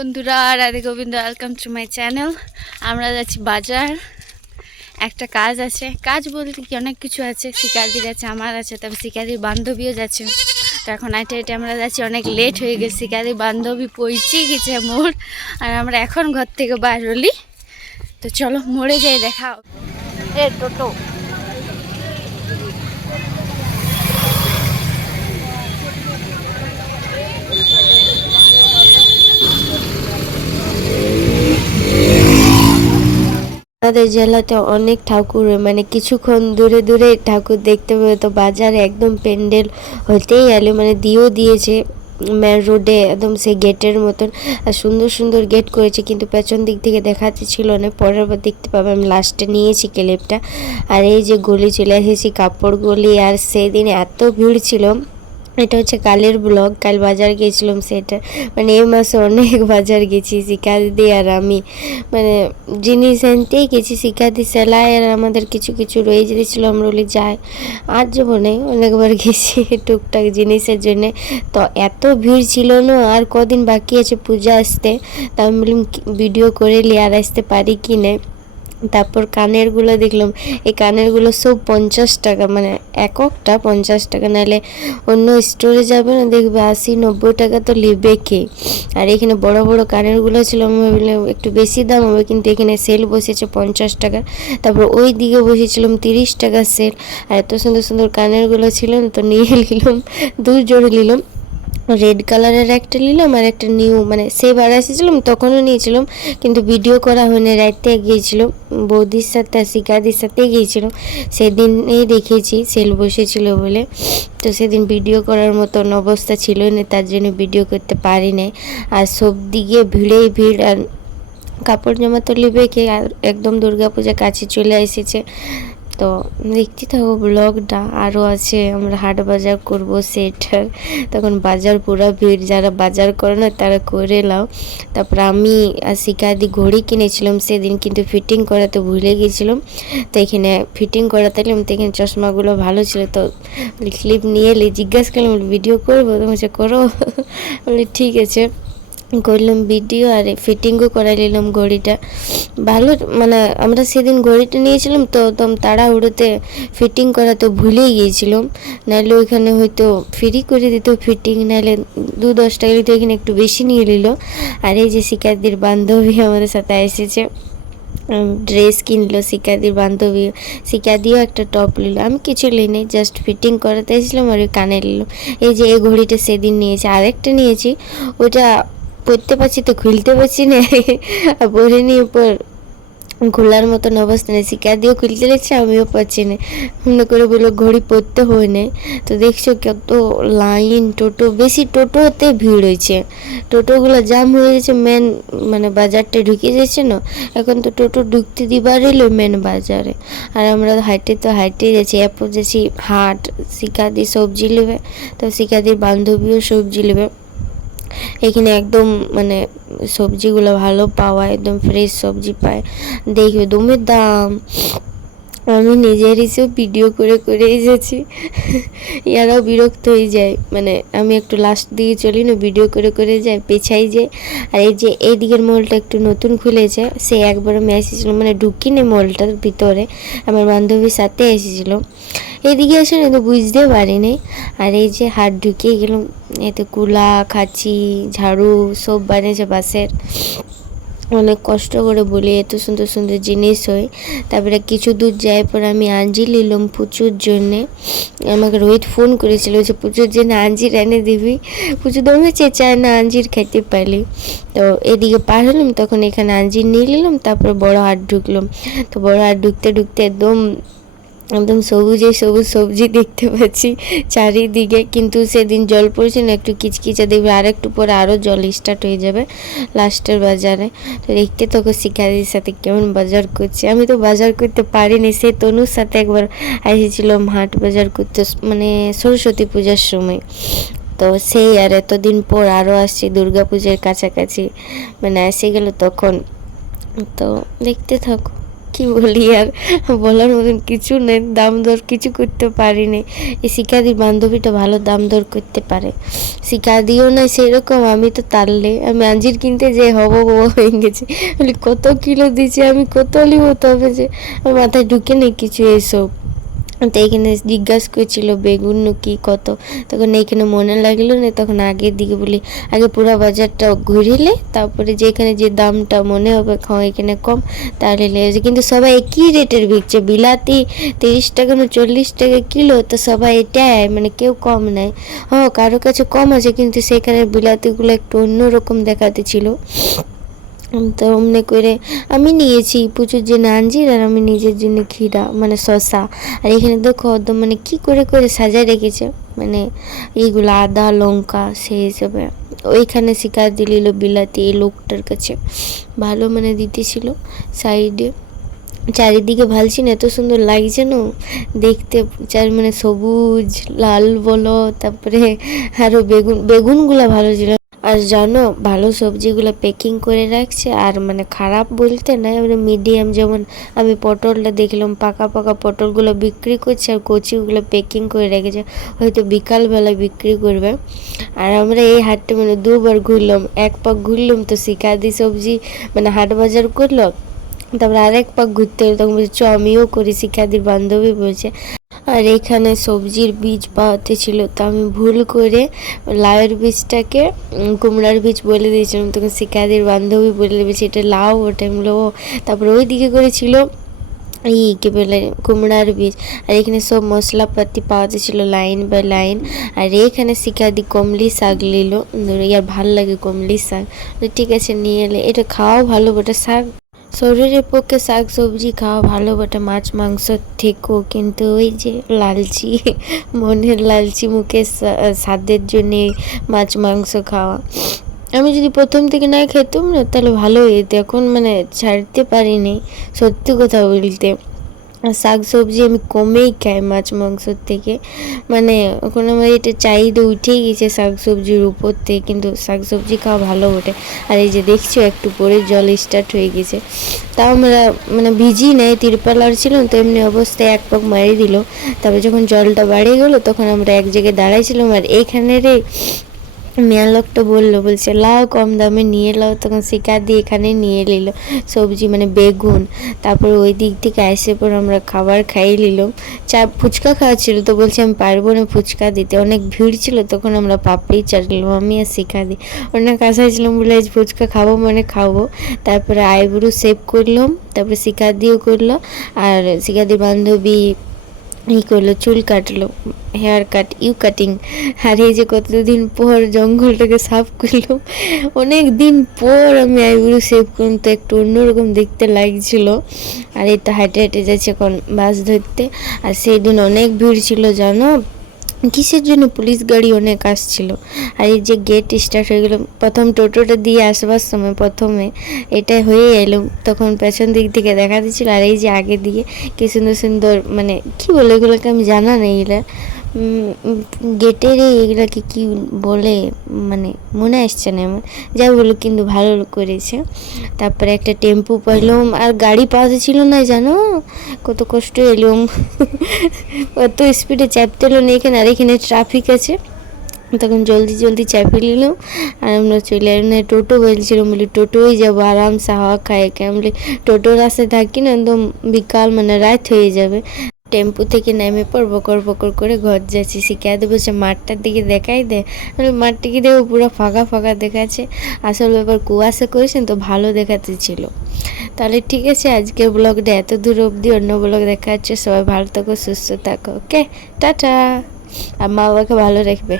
বন্ধুরা, Radhe Govinda, welcome to my channel. আমরা যাচ্ছি বাজার। একটা কাজ আছে, কাজ বলতে কি অনেক কিছু আছে। শিকারির আছে, আমার আছে, তবে শিকারির বান্ধবীও যাচ্ছে। তো এখন আইটে আইটে আমরা যাচ্ছি, অনেক লেট হয়ে গেছে। শিকারির বান্ধবী পৌঁছেই গেছে মোড়, আর আমরা এখন ঘর থেকে বার হলি। তো চলো মোড়ে যাই, দেখা এ টোটো। আমাদের জেলাতে অনেক ঠাকুর, মানে কিছুক্ষণ দূরে দূরে ঠাকুর দেখতে পাবে। তো বাজারে একদম প্যান্ডেল হতেই এলো, মানে দিয়েও দিয়েছে মেন রোডে একদম সেই গেটের মতন। আর সুন্দর সুন্দর গেট করেছে, কিন্তু পেছন দিক থেকে দেখাতে ছিল না, পরের বার দেখতে পাবে। আমি লাস্টে নিয়েছি ক্লিপটা। আর এই যে গলি চলে এসেছি, কাপড় গলি। আর সেদিন এত ভিড় ছিল। এটা হচ্ছে কালের ব্লগ। কাল বাজার গেছিলাম, সেটা মানে এই মাসে অনেক বাজার গেছি শিকাদি আর আমি। মানে জিনিস আনতেই গেছি, শিকাদি সেলাই আর আমাদের কিছু কিছু রয়ে যেতেছিলো, আমরা বলি যাই আর যাবো না, অনেকবার গেছি টুকটাক জিনিসের জন্যে। তো এত ভিড় ছিল না, আর কদিন বাকি আছে পূজা আসতে। তা আমি বললাম ভিডিও করে লি আর আসতে পারি কি না। তারপর কানেরগুলো দেখলাম, এই কানেরগুলো সব 50 টাকা, মানে একটা 50 টাকা। নাহলে অন্য স্টোরে যাবে না, দেখবে 80-90 টাকা তো নেবে কে। আর এখানে বড় বড় কানেরগুলো ছিল, আমি ভাবলাম একটু বেশি দাম হবে, কিন্তু এখানে সেল বসেছে 50 টাকা। তারপর ওই দিকে বসেছিলাম 30 টাকা সেল। আর এত সুন্দর সুন্দর কানেরগুলো ছিল, তো নিয়ে নিলাম, 2 জোড়া নিলাম। রেড কালারের একটা নিলাম, আর একটা নিউ, মানে সেবার এসেছিলাম তখনও নিয়েছিলাম, কিন্তু ভিডিও করা হয়নি। রাতে গিয়েছিলাম বৌদির সাথে, শিকাদির সাথে গিয়েছিলাম, সেদিনই দেখেছি সেল বসেছিল বলে। তো সেদিন ভিডিও করার মতন অবস্থা ছিল না, তার জন্য ভিডিও করতে পারি নাই। আর সব দিকে ভিড়েই ভিড়। আর কাপড় জামা তো নেবে কে, আর একদম দুর্গাপূজা কাছে চলে এসেছে। তো দেখতে থাকো ব্লগটা, আরও আছে। আমরা হাট বাজার করবো সেটার, তখন বাজার পুরো ভিড়। যারা বাজার করে না তারা করে নাও। তারপর আমি আর শিকাদি ঘড়ি কিনেছিলাম সেদিন, কিন্তু ফিটিং করাতে ভুলে গেছিলাম। তো এখানে ফিটিং করাতে এলাম, তো এখানে চশমাগুলো ভালো ছিল। তো ক্লিপ নিয়ে এলে, জিজ্ঞাসা করলাম ভিডিও করবো, তো বলছে করো। বলি ঠিক আছে, করলাম ভিডিও। আর ফিটিংও করাই নিলাম ঘড়িটা ভালো। মানে আমরা সেদিন ঘড়িটা নিয়েছিলাম তো একদম তাড়াহুড়োতে ফিটিং করাতে ভুলেই গিয়েছিলাম। নাহলে ওইখানে হয়তো ফ্রি করে দিত ফিটিং, নাহলে 2-10 টাকা তো এখানে একটু বেশি নিয়ে নিল। আর এই যে শিকারদের বান্ধবী আমাদের সাথে এসেছে, ড্রেস কিনলো শিকাদির বান্ধবী। শিকাদিও একটা টপ নিল, আমি কিছু নিই, জাস্ট ফিটিং করাতে এসেছিলাম। আর ওই কানে নিলাম। এই যে এই ঘড়িটা সেদিন নিয়েছি, আরেকটা নিয়েছি, ওটা পরতে পারছি তো খুলতে পারছি না, আর পরে নিয়ে উপর খোলার মতন অবস্থা নেই। শিকাদিও খুলতে লাগছে, আমিও পাচ্ছি না। মনে করে বললো ঘড়ি পরতে হয় না। তো দেখছো কত লাইন, টোটো, বেশি টোটোতে ভিড় হয়েছে, টোটোগুলো জাম হয়ে গেছে। মেন মানে বাজারটা ঢুকে যাচ্ছে না, এখন তো টোটো ঢুকতে দিবার এলো মেন বাজারে। আর আমরা হাইটে যাচ্ছি, এরপর যাচ্ছি হাট। শিকাদি সবজি নেবে, তো শিকাদির বান্ধবীও সবজি নেবে। এখানে একদম মানে সবজিগুলো ভালো পাওয়া, একদম ফ্রেশ সবজি পায়। দেখবে দমের দাম। আমি নিজের হিসেবে ভিডিও করে করে এসেছি, ইয়ারাও বিরক্ত হয়ে যায়। মানে আমি একটু লাস্ট দিকে চলি না, ভিডিও করে করে যাই, পেছাই যাই। আর এই যে এই দিকের মলটা একটু নতুন খুলেছে, সে একবার আমি এসেছিলাম, মানে ঢুকিনি মলটার ভিতরে, আমার বান্ধবীর সাথে এসেছিলো। এদিকে এসে না তো বুঝতে পারিনি। আর এই যে হাট ঢুকিয়ে গেলাম, এতে কুলা, খাঁচি, ঝাড়ু সব বানিয়েছে বাঁশের। অনেক কষ্ট করে বলি, এত সুন্দর সুন্দর জিনিস হয়। তারপরে কিছু দূর যাই পর আমি আঞ্জির নিলাম পুচুর জন্যে। আমাকে রোহিত ফোন করেছিল যে পুচুর জন্য আঞ্জির এনে দিবি। পুচু দমেছে, চায় না আঞ্জির খাইতে পারলি। তো এদিকে পার হলাম, তখন এখানে আঞ্জির নিয়ে নিলাম। তারপরে বড় হাট ঢুকলাম। তো বড় হাট ঢুকতে ঢুকতে একদম একদম সবুজে সবুজ সবজি দেখতে পাচ্ছি চারিদিকে। কিন্তু সেদিন জল পড়ছে না, একটু কিচকিচা, দেখবে আর একটু পরে আরও জল স্টার্ট হয়ে যাবে লাস্টের বাজারে। তো দেখতে তোকে শিকারির সাথে কেমন বাজার করছে। আমি তো বাজার করতে পারিনি, সে তনুর সাথে একবার এসেছিলাম হাট বাজার করতে, মানে সরস্বতী পূজার সময়। তো সেই আর এতদিন পর আরও আসছি দুর্গা পূজার কাছাকাছি, মানে এসে গেল তখন। তো দেখতে থাকো কি বলি আর, বলার মতন কিছু নেই, দাম দর কিছু করতে পারিনি। এই শিকাদির বান্ধবীটা ভালো দাম দর করতে পারে, শিকাদিও নয় সেরকম, আমি তো তারলে আমি আঞ্জির কিনতে যে হব হয়ে গেছি, বলি কত কিলো দিচ্ছে, আমি কত নিব, তবে যে আমার মাথায় ঢুকে নেই কিছু এইসব। তো এইখানে জিজ্ঞাসা করছিল বেগুন কি কত, তখন এইখানে মনে লাগলো না, তখন আগের দিকে বলি আগে পুরো বাজারটা ঘুরিলে তারপরে যেখানে যে দামটা মনে হবে খাও এখানে কম তাহলে লেগেছে। কিন্তু সবাই একই রেটের বিকছে, বিলাতি 30 টাকা না 40 টাকা কিলো, তো সবাই এটাই মানে কেউ কম নেয়। হ্যাঁ কারো কাছে কম আছে, কিন্তু সেখানে বিলাতিগুলো একটু অন্যরকম দেখাতে ছিল। তো অমনি করে আমি নিয়েছি প্রচুর জন্য আঞ্জির, আর আমি নিজের জন্য ক্ষীরা মানে শসা। আর এখানে দেখো একদম মানে কি করে করে সাজায় রেখেছে, মানে এইগুলো আদা লঙ্কা সেই হিসেবে। ওইখানে শিকার দিল বিলাতি এই লোকটার কাছে, ভালো মানে দিতেছিল সাইডে। চারিদিকে ভালছি না, এত সুন্দর লাগছে না দেখতে, মানে সবুজ লাল বলো, তারপরে আরও বেগুনগুলো ভালো ছিল। আর জানো ভালো সবজিগুলো প্যাকিং করে রাখছে, আর মানে খারাপ বলতে নাই, মানে মিডিয়াম। যেমন আমি পটলটা দেখলাম পাকা পাকা পটলগুলো বিক্রি করছে, আর কচিগুলো প্যাকিং করে রেখেছে, হয়তো বিকালবেলা বিক্রি করবে। আর আমরা এই হাটটা মানে 2বার ঘুরলাম, এক পাক ঘুরলাম তো শিকাদি সবজি মানে হাট বাজার করলো, তারপরে আরেক পাক ঘুরতে হলো, তখন বলছে চ আমিও করি, শিকাদির বান্ধবী বলছে। আর এখানে সবজির বীজ পাওয়াতে ছিল, তো আমি ভুল করে লাউয়ের বীজটাকে কুমড়ার বীজ বলে দিয়েছিলাম, তখন শিকাদির বান্ধবী বলে দিয়েছে এটা লাউ, ওটা আমি বলবো। তারপরে ওই দিকে করেছিল এই কি বলে কুমড়ার বীজ। আর এখানে সব মশলাপাতি পাওয়াতে ছিল লাইন বাই লাইন। আর এখানে শিকাদি কমলি শাক নিল, ইয়ার ভাল লাগে কমলি শাক, ঠিক আছে নিয়ে এলে। এটা খাওয়াও ভালো বটে, শাক শরীরের পক্ষে শাক সবজি খাওয়া ভালো বটে মাছ মাংস থেকেও, কিন্তু ওই যে লালচি মনের লালচি মুখের স্বাদের জন্যে মাছ মাংস খাওয়া। আমি যদি প্রথম থেকে না খেতাম না তাহলে ভালো হতো, এখন মানে ছাড়তে পারিনি সত্যি কথা বলতে। আর শাক সবজি আমি কমেই খাই মাছ মাংসর থেকে, মানে এখন আমার এটা চাহিদা উঠেই গেছে শাক সবজির উপর থেকে, কিন্তু শাক সবজি খাওয়া ভালো ওঠে। আর এই যে দেখছো একটু পরে জল স্টার্ট হয়ে গেছে, তাও আমরা মানে ভিজি নেই, তিরপাল আর ছিল তো এমনি অবস্থায় এক পাক মারি দিল। তারপরে যখন জলটা বাড়িয়ে গেলো তখন আমরা এক জায়গায় দাঁড়াইছিলাম, আর এইখানে রে মেয়া লোকটা বলছে লাও কম দামে নিয়ে লাও, তখন শিকাদি এখানে নিয়ে নিল সবজি মানে বেগুন। তারপর ওই দিক থেকে আসে পর আমরা খাবার খাইয়ে নিলাম, ফুচকা খাওয়া ছিল, তো বলছি আমি পারবো না ফুচকা দিতে, অনেক ভিড় ছিল, তখন আমরা পাপড়ি চাট নিলাম আমি আর শিকাদি। অনেক আশায় ছিলাম বলে আজ ফুচকা খাবো মানে খাবো। তারপরে আইব্রু সেভ করলাম, তারপরে শিকাদিও করলো, আর শিকাদির বান্ধবী করলো চুল কাটলো, হেয়ার কাটিং। আর এই যে কতদিন পর জঙ্গলটাকে সাফ করলাম, অনেক দিন পর আমি আইব্রো সেভ করলাম, তো একটু অন্যরকম দেখতে লাগছিল। আর এই তো হাঁটে হাঁটে যাচ্ছে এখন বাস ধরতে। আর সেই দিন অনেক ভিড় ছিল জানো, কিসের জন্য পুলিশ গাড়ি অনেক আসছিল। আর এই যে গেট স্টার্ট হয়ে গেল, প্রথম টোটোটা দিয়ে আসবার সময় প্রথমে এটা হয়ে এলো, তখন পেছন দিক থেকে দেখা দিচ্ছিল। আর এই যে আগে দিকে কি সুন্দর সুন্দর মানে কি বলে এগুলোকে আমি জানা নেই, এগুলা গেটের এগুলাকে কি বলে মানে মনে আসছে না আমার, যাই বলো কিন্তু ভালো করেছে। তারপরে একটা টেম্পু পাইলাম, আর গাড়ি পাওয়া ছিল না জানো, কত কষ্ট এলাম অত স্পিডে চাপতে এলো না এখানে, আর এখানে ট্রাফিক আছে, তখন জলদি জলদি চাপে নিলাম। আর আমরা চলে এলাম, টোটো বলছিলাম বলি টোটোই যাবো আরামসে হাওয়া খাই, বলি টোটোর রাস্তায় থাকি না একদম বিকাল মানে রাত হয়ে যাবে। টেম্পু থেকে নেমে পর বকর বকর করে ঘর যাচ্ছি, শিখাতে বলছে মাঠটার দিকে দেখাই দে, মাঠটিকে দেখো পুরো ফাঁকা ফাঁকা দেখাচ্ছে, আসল ব্যাপার কুয়াশা করেছেন তো ভালো দেখাতে ছিল। তাহলে ঠিক আছে আজকের ব্লগটা এত দূর অবধি, অন্য ব্লগ দেখা যাচ্ছে। সবাই ভালো থাকো সুস্থ থাকো, ওকে টাটা, আর মা বাবাকে ভালো রাখবে।